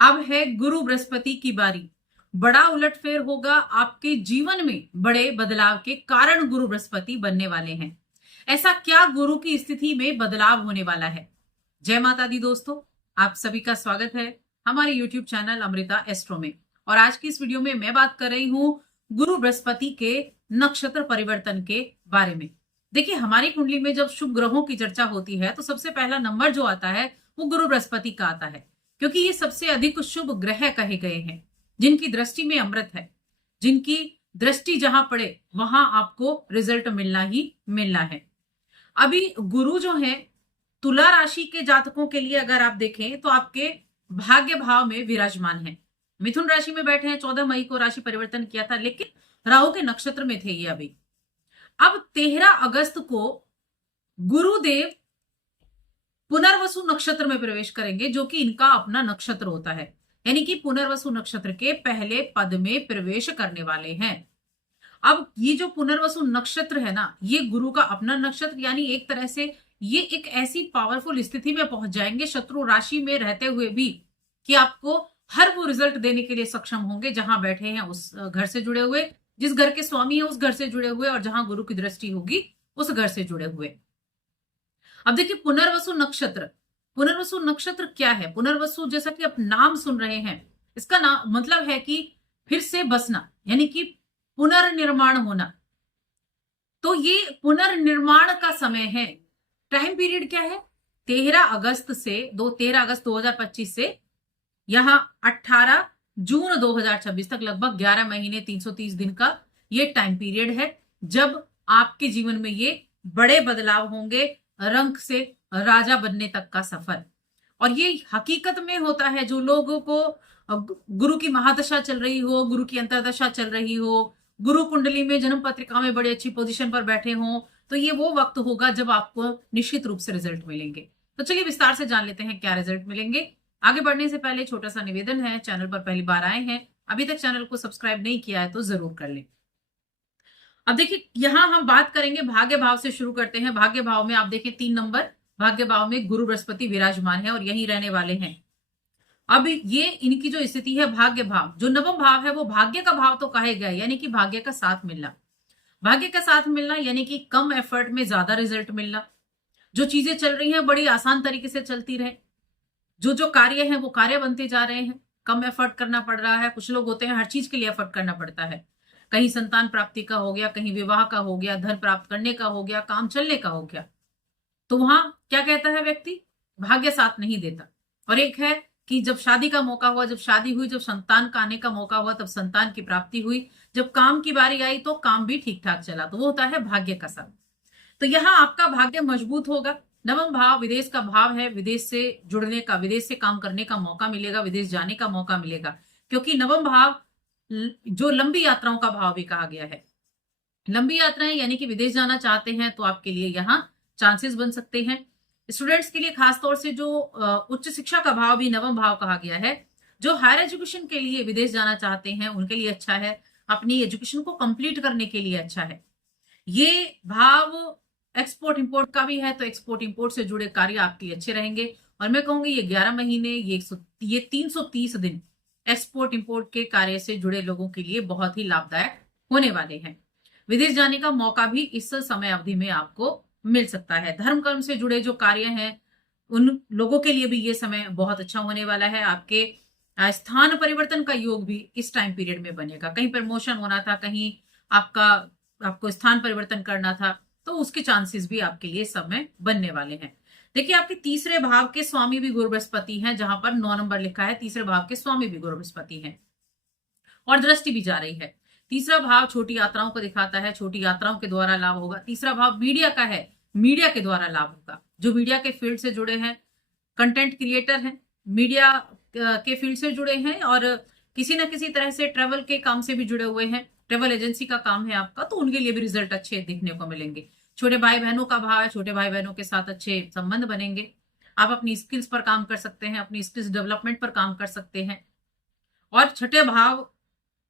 अब है गुरु बृहस्पति की बारी। बड़ा उलटफेर होगा, आपके जीवन में बड़े बदलाव के कारण गुरु बृहस्पति बनने वाले हैं। ऐसा क्या गुरु की स्थिति में बदलाव होने वाला है? जय माता दी दोस्तों, आप सभी का स्वागत है हमारे YouTube चैनल अमृता एस्ट्रो में। और आज की इस वीडियो में मैं बात कर रही हूं गुरु बृहस्पति के नक्षत्र परिवर्तन के बारे में। देखिए, हमारी कुंडली में जब शुभ ग्रहों की चर्चा होती है तो सबसे पहला नंबर जो आता है वो गुरु बृहस्पति का आता है, क्योंकि ये सबसे अधिक शुभ ग्रह कहे गए हैं, जिनकी दृष्टि में अमृत है। जिनकी दृष्टि जहां पड़े वहां आपको रिजल्ट मिलना ही मिलना है। अभी गुरु जो है तुला राशि के जातकों के लिए अगर आप देखें तो आपके भाग्य भाव में विराजमान है। मिथुन राशि में बैठे हैं, 14 मई को राशि परिवर्तन किया था, लेकिन राहु के नक्षत्र में थे ये अभी। अब 13 अगस्त को गुरुदेव पुनर्वसु नक्षत्र में प्रवेश करेंगे, जो कि इनका अपना नक्षत्र होता है। यानी कि पुनर्वसु नक्षत्र के पहले पद में प्रवेश करने वाले हैं। अब ये जो पुनर्वसु नक्षत्र है ना, ये गुरु का अपना नक्षत्र, यानी एक तरह से ये एक ऐसी पावरफुल स्थिति में पहुंच जाएंगे शत्रु राशि में रहते हुए भी, कि आपको हर वो रिजल्ट देने के लिए सक्षम होंगे जहां बैठे हैं उस घर से जुड़े हुए, जिस घर के स्वामी है उस घर से जुड़े हुए, और जहां गुरु की दृष्टि होगी उस घर से जुड़े हुए। अब देखिए, पुनर्वसु नक्षत्र क्या है? पुनर्वसु, जैसा कि आप नाम सुन रहे हैं, इसका नाम मतलब है कि फिर से बसना, यानी कि पुनर्निर्माण होना। तो ये पुनर्निर्माण का समय है। टाइम पीरियड क्या है? 13 अगस्त 2025 से यहां 18 जून 2026 तक, लगभग 11 महीने 330 दिन का ये टाइम पीरियड है, जब आपके जीवन में ये बड़े बदलाव होंगे। रंक से राजा बनने तक का सफर। और ये हकीकत में होता है जो लोगों को गुरु की महादशा चल रही हो, गुरु की अंतरदशा चल रही हो, गुरु कुंडली में जन्म पत्रिका में बड़ी अच्छी पोजीशन पर बैठे हो, तो ये वो वक्त होगा जब आपको निश्चित रूप से रिजल्ट मिलेंगे। तो चलिए विस्तार से जान लेते हैं क्या रिजल्ट मिलेंगे। आगे बढ़ने से पहले छोटा सा निवेदन है, चैनल पर पहली बार आए हैं, अभी तक चैनल को सब्सक्राइब नहीं किया है तो जरूर कर लें। अब देखिए, यहां हम बात करेंगे भाग्य भाव से, शुरू करते हैं। भाग्य भाव में आप देखें 3 नंबर भाग्य भाव में गुरु बृहस्पति विराजमान है और यहीं रहने वाले हैं। अब ये इनकी जो स्थिति है, भाग्य भाव जो नवम भाव है वो भाग्य का भाव तो कहे गए, यानी कि भाग्य का साथ मिलना। भाग्य का साथ मिलना यानी कि कम एफर्ट में ज्यादा रिजल्ट मिलना। जो चीजें चल रही हैं बड़ी आसान तरीके से चलती रहे। जो जो कार्य है वो कार्य बनते जा रहे हैं, कम एफर्ट करना पड़ रहा है। कुछ लोग होते हैं हर चीज के लिए एफर्ट करना पड़ता है। कहीं संतान प्राप्ति का हो गया, कहीं विवाह का हो गया, धन प्राप्त करने का हो गया, काम चलने का हो गया। तो वहां क्या कहता है व्यक्ति? भाग्य साथ नहीं देता। और एक है कि जब शादी का मौका हुआ, जब शादी हुई, जब संतान का आने का मौका हुआ, तब संतान की प्राप्ति हुई। जब काम की बारी आई तो काम भी ठीक ठाक चला। तो वो होता है भाग्य का साथ। तो यहाँ आपका भाग्य मजबूत होगा। नवम भाव विदेश का भाव है, विदेश से जुड़ने का, विदेश से काम करने का मौका मिलेगा, विदेश जाने का मौका मिलेगा। क्योंकि नवम भाव जो लंबी यात्राओं का भाव भी कहा गया है। लंबी यात्राएं यानी कि विदेश जाना चाहते हैं तो आपके लिए यहाँ चांसेस बन सकते हैं। स्टूडेंट्स के लिए खासतौर से जो उच्च शिक्षा का भाव भी नवम भाव कहा गया है, जो हायर एजुकेशन के लिए विदेश जाना चाहते हैं उनके लिए अच्छा है। अपनी एजुकेशन को कंप्लीट करने के लिए अच्छा है। ये भाव एक्सपोर्ट इंपोर्ट का भी है, तो एक्सपोर्ट इंपोर्ट से जुड़े कार्य आपके लिए अच्छे रहेंगे। और मैं कहूंगी ये 11 महीने, ये 330 दिन एक्सपोर्ट इंपोर्ट के कार्य से जुड़े लोगों के लिए बहुत ही लाभदायक होने वाले हैं। विदेश जाने का मौका भी इस समय अवधि में आपको मिल सकता है। धर्म कर्म से जुड़े जो कार्य हैं उन लोगों के लिए भी ये समय बहुत अच्छा होने वाला है। आपके स्थान परिवर्तन का योग भी इस टाइम पीरियड में बनेगा। कहीं प्रमोशन होना था, कहीं आपको स्थान परिवर्तन करना था, तो उसके चांसेस भी आपके लिए समय बनने वाले हैं। देखिए, आपके तीसरे भाव के स्वामी भी गुरु बृहस्पति हैं, जहां पर 9 नंबर लिखा है। तीसरे भाव के स्वामी भी गुरु बृहस्पति हैं और दृष्टि भी जा रही है। तीसरा भाव छोटी यात्राओं को दिखाता है, छोटी यात्राओं के द्वारा लाभ होगा। तीसरा भाव मीडिया का है, मीडिया के द्वारा लाभ होगा। जो मीडिया के फील्ड से जुड़े हैं, कंटेंट क्रिएटर हैं, मीडिया के फील्ड से जुड़े हैं और किसी ना किसी तरह से ट्रेवल के काम से भी जुड़े हुए हैं, ट्रेवल एजेंसी का काम है आपका, तो उनके लिए भी रिजल्ट अच्छे देखने को मिलेंगे। छोटे भाई बहनों का भाव है, छोटे भाई बहनों के साथ अच्छे संबंध बनेंगे। आप अपनी स्किल्स पर काम कर सकते हैं, अपनी स्किल्स डेवलपमेंट पर काम कर सकते हैं। और छठे भाव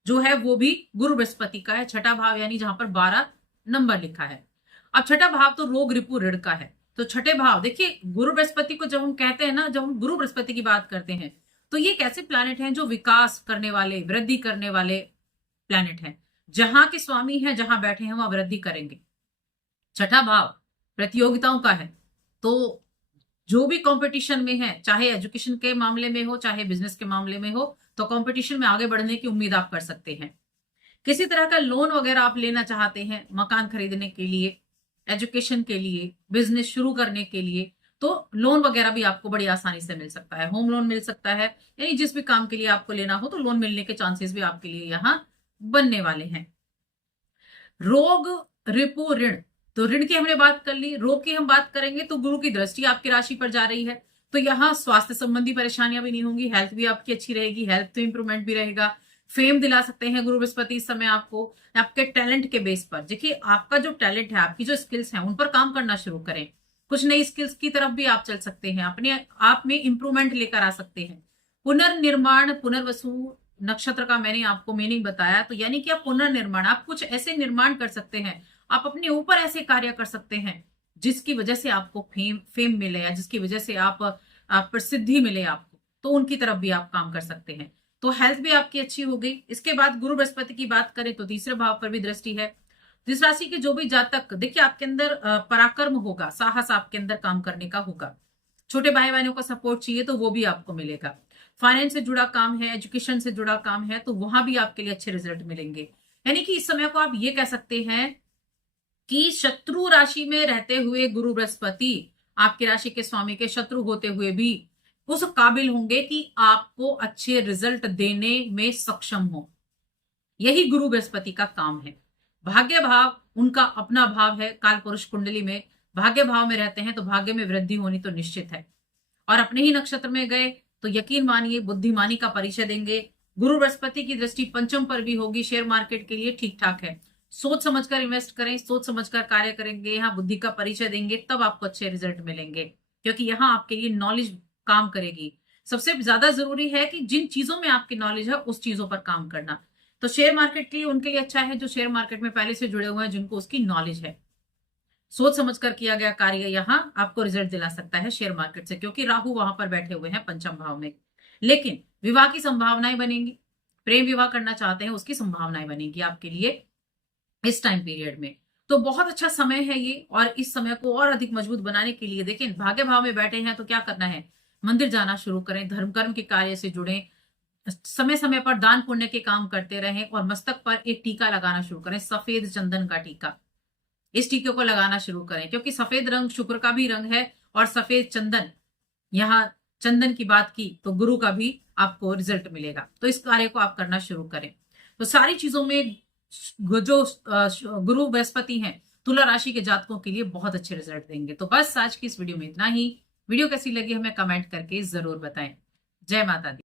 जो है वो भी गुरु बृहस्पति का है। छठा भाव यानी जहां पर 12 नंबर लिखा है। अब छठा भाव तो रोग रिपु ऋण का है। तो छठे भाव, देखिए गुरु बृहस्पति को जब हम कहते हैं ना, जब हम गुरु बृहस्पति की बात करते हैं तो ये एक ऐसे प्लैनेट हैं जो विकास करने वाले, वृद्धि करने वाले प्लैनेट हैं। जहां के स्वामी हैं, जहां बैठे हैं, वहां वृद्धि करेंगे। छठा भाव प्रतियोगिताओं का है, तो जो भी कंपटीशन में है, चाहे एजुकेशन के मामले में हो, चाहे बिजनेस के मामले में हो, तो कंपटीशन में आगे बढ़ने की उम्मीद आप कर सकते हैं। किसी तरह का लोन वगैरह आप लेना चाहते हैं मकान खरीदने के लिए, एजुकेशन के लिए, बिजनेस शुरू करने के लिए, तो लोन वगैरह भी आपको बड़ी आसानी से मिल सकता है। होम लोन मिल सकता है, यानी जिस भी काम के लिए आपको लेना हो तो लोन मिलने के चांसेस भी आपके लिए यहां बनने वाले हैं। रोग, रिपो, ऋण, तो ऋण की हमने बात कर ली। रोग की हम बात करेंगे तो गुरु की दृष्टि आपकी राशि पर जा रही है, तो यहाँ स्वास्थ्य संबंधी परेशानियां भी नहीं होंगी, हेल्थ भी आपकी अच्छी रहेगी, हेल्थ तो इंप्रूवमेंट भी रहेगा। फेम दिला सकते हैं गुरु बृहस्पति इस समय आपको, आपके टैलेंट के बेस पर। देखिए आपका जो टैलेंट है, आपकी जो स्किल्स हैं, उन पर काम करना शुरू करें। कुछ नई स्किल्स की तरफ भी आप चल सकते हैं, अपने आप में इंप्रूवमेंट लेकर आ सकते हैं। पुनर्निर्माण, पुनर्वसु नक्षत्र का मैंने आपको मीनिंग बताया, तो यानी कि आप पुनर्निर्माण, आप कुछ ऐसे निर्माण कर सकते हैं, आप अपने ऊपर ऐसे कार्य कर सकते हैं जिसकी वजह से आपको फेम मिले, या जिसकी वजह से आप प्रसिद्धि मिले आपको, तो उनकी तरफ भी आप काम कर सकते हैं। तो हेल्थ भी आपकी अच्छी हो गई। इसके बाद गुरु बृहस्पति की बात करें तो तीसरे भाव पर भी दृष्टि है। जिस राशि के जो भी जातक, देखिए आपके अंदर पराक्रम होगा, साहस आपके अंदर काम करने का होगा। छोटे भाई बहनों का सपोर्ट चाहिए तो वो भी आपको मिलेगा। फाइनेंस से जुड़ा काम है, एजुकेशन से जुड़ा काम है, तो वहां भी आपके लिए अच्छे रिजल्ट मिलेंगे। यानी कि इस समय को आप ये कह सकते हैं कि शत्रु राशि में रहते हुए गुरु बृहस्पति आपकी राशि के स्वामी के शत्रु होते हुए भी उस काबिल होंगे कि आपको अच्छे रिजल्ट देने में सक्षम हो। यही गुरु बृहस्पति का काम है। भाग्य भाव उनका अपना भाव है। काल पुरुष कुंडली में भाग्य भाव में रहते हैं तो भाग्य में वृद्धि होनी तो निश्चित है, और अपने ही नक्षत्र में गए तो यकीन मानिए बुद्धिमानी का परिचय देंगे। गुरु बृहस्पति की दृष्टि पंचम पर भी होगी। शेयर मार्केट के लिए ठीक ठाक है। सोच समझकर इन्वेस्ट करें, सोच समझकर कार्य करेंगे, यहाँ बुद्धि का परिचय देंगे, तब आपको अच्छे रिजल्ट मिलेंगे, क्योंकि यहाँ आपके लिए नॉलेज काम करेगी। सबसे ज्यादा जरूरी है कि जिन चीजों में आपकी नॉलेज है उस चीजों पर काम करना। तो शेयर मार्केट के लिए उनके लिए अच्छा है जो शेयर मार्केट में पहले से जुड़े हुए हैं, जिनको उसकी नॉलेज है। सोच समझकर किया गया कार्य यहाँ आपको रिजल्ट दिला सकता है शेयर मार्केट से, क्योंकि राहु वहां पर बैठे हुए हैं पंचम भाव में। लेकिन विवाह की संभावनाएं बनेंगी, प्रेम विवाह करना चाहते हैं उसकी संभावनाएं बनेगी आपके लिए इस टाइम पीरियड में। तो बहुत अच्छा समय है ये, और इस समय को और अधिक मजबूत बनाने के लिए देखिए भाग्य भाव में बैठे हैं तो क्या करना है, मंदिर जाना शुरू करें, धर्म कर्म के कार्य से जुड़े, समय समय पर दान पुण्य के काम करते रहें, और मस्तक पर एक टीका लगाना शुरू करें, सफेद चंदन का टीका। इस टीके को लगाना शुरू करें, क्योंकि सफेद रंग शुक्र का भी रंग है, और सफेद चंदन, यहाँ चंदन की बात की तो गुरु का भी आपको रिजल्ट मिलेगा। तो इस कार्य को आप करना शुरू करें। तो सारी चीजों में जो गुरु बृहस्पति हैं तुला राशि के जातकों के लिए बहुत अच्छे रिजल्ट देंगे। तो बस आज की इस वीडियो में इतना ही। वीडियो कैसी लगी हमें कमेंट करके जरूर बताएं। जय माता दी।